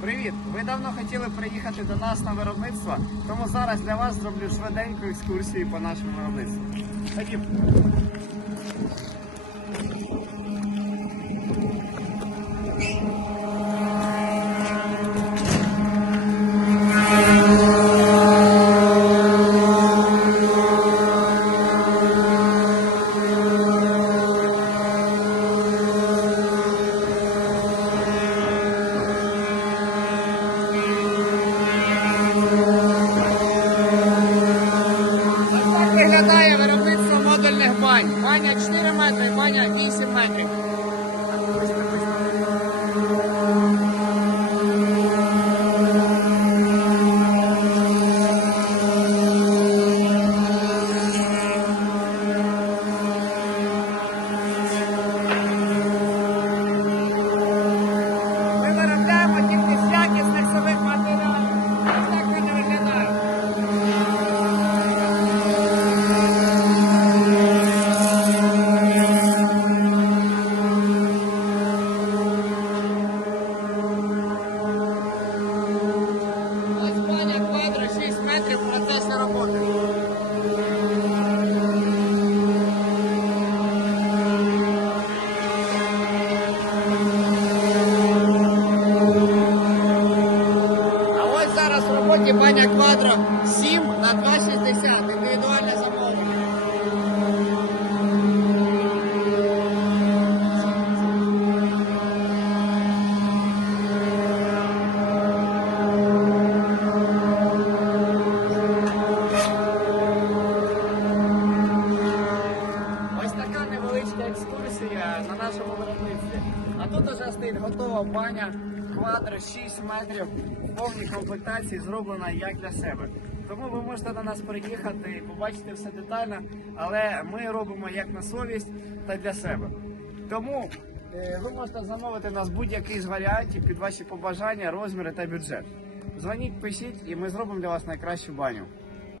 Привіт! Ви давно хотіли приїхати до нас на виробництво, тому зараз для вас зроблю швиденьку екскурсію по нашому виробництву. Ходім. Hermana y Semana. Ось в роботі баня квадро 7 на 2,60. Індивідуальне замовлення. Ось така невеличка екскурсія на нашому виробництві. А тут уже готова баня квадро 6 метрів в повній комплектації, зроблена як для себе. Тому ви можете до нас приїхати і побачити все детально, але ми робимо як на совість та для себе. Тому е, ви можете замовити нас будь-який з варіантів під ваші побажання, розміри та бюджет. Дзвоніть, пишіть, і ми зробимо для вас найкращу баню.